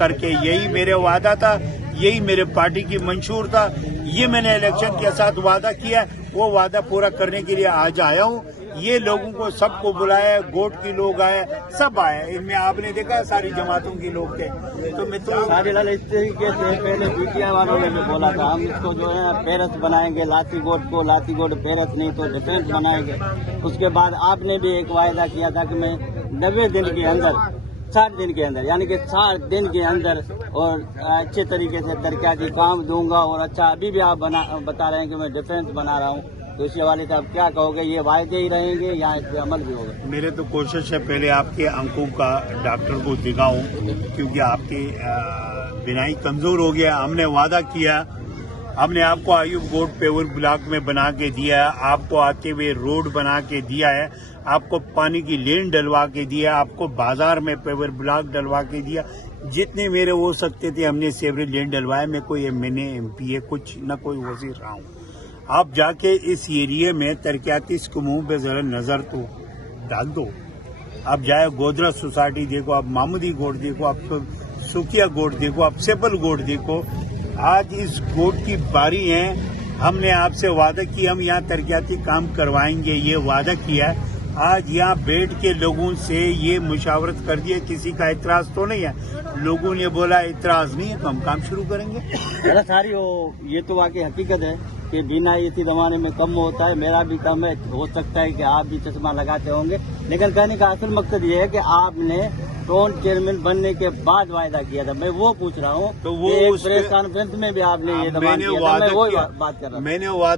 کر کے یہی میرے وعدہ تھا، یہی میرے پارٹی کی منشور تھا، یہ میں نے الیکشن کے ساتھ وعدہ کیا، وہ وعدہ پورا کرنے کے لیے آج آیا ہوں۔ یہ لوگوں کو سب کو بلایا، گوٹ کے لوگ آئے، سب آئے، ان میں آپ نے دیکھا ساری جماعتوں کے لوگ تھے۔ تو میں تو سارے لال اس طریقے سے پہلے پیٹیا والوں نے بھی بولا تھا ہم اس کو جو ہے پیرس بنائیں گے، لاتی گوٹ کو، لاتی گوٹ پیرس نہیں تو ڈیفینس بنائیں گے۔ اس کے بعد آپ نے بھی ایک وعدہ کیا تھا کہ میں 90 دن کے اندر 60 دن کے اندر یعنی کہ 60 دن کے اندر اور اچھے طریقے سے ترقیاتی کام دوں گا، اور اچھا ابھی بھی آپ بتا رہے ہیں کہ میں ڈیفینس بنا رہا ہوں، تو اس حوالے سے آپ کیا کہو گے؟ یہ وعدے ہی رہیں گے یا اس پہ عمل بھی ہوگا؟ میرے تو کوشش ہے پہلے آپ کے آنکھوں کا ڈاکٹر کو دکھاؤں، کیونکہ آپ کی بینائی کمزور ہو گیا۔ ہم نے وعدہ کیا، ہم نے آپ کو ایوب گوٹ پیور بلاک میں بنا کے دیا ہے، آپ کو آتے ہوئے روڈ بنا کے دیا ہے، آپ کو پانی کی لین ڈلوا کے دیا، آپ کو بازار میں پیور بلاک ڈلوا کے دیا، جتنے میرے ہو سکتے تھے ہم نے سیوریج لین ڈلوایا۔ میں کوئی ایم پی ہے کچھ نہ کوئی وزیر رہا ہوں۔ آپ جا کے اس ایریے میں ترقیاتی اسکیموں پہ ذرا نظر تو ڈال دو۔ آپ جائے گودرا سوسائٹی دیکھو، آپ محمدی گوٹ دیکھو، آپ سوکیا گوٹ دیکھو، آپ سیپل گوٹ دیکھو۔ آج اس گوٹ کی باری ہے، ہم نے آپ سے وعدہ کیا ہم یہاں ترقیاتی کام کروائیں گے، یہ وعدہ کیا۔ آج یہاں بیٹھ کے لوگوں سے یہ مشاورت کر دیا، کسی کا اعتراض تو نہیں ہے، لوگوں نے بولا اعتراض نہیں ہے تو ہم کام شروع کریں گے۔ ذرا ساری یہ تو واقعی حقیقت ہے کہ بینا اسی زمانے میں کم ہوتا ہے، میرا بھی کم ہے، ہو سکتا ہے کہ آپ بھی چشمہ لگاتے ہوں گے، لیکن کہنے کا اصل مقصد یہ ہے کہ آپ نے ٹون چیئرمین بننے کے بعد وعدہ کیا تھا، میں وہ پوچھ رہا ہوں۔ تو وہ پریس کانفرنس میں بھی آپ نے یہ زبان کیا تھا، میں وہی بات کر رہا ہوں۔ میں نے وعدہ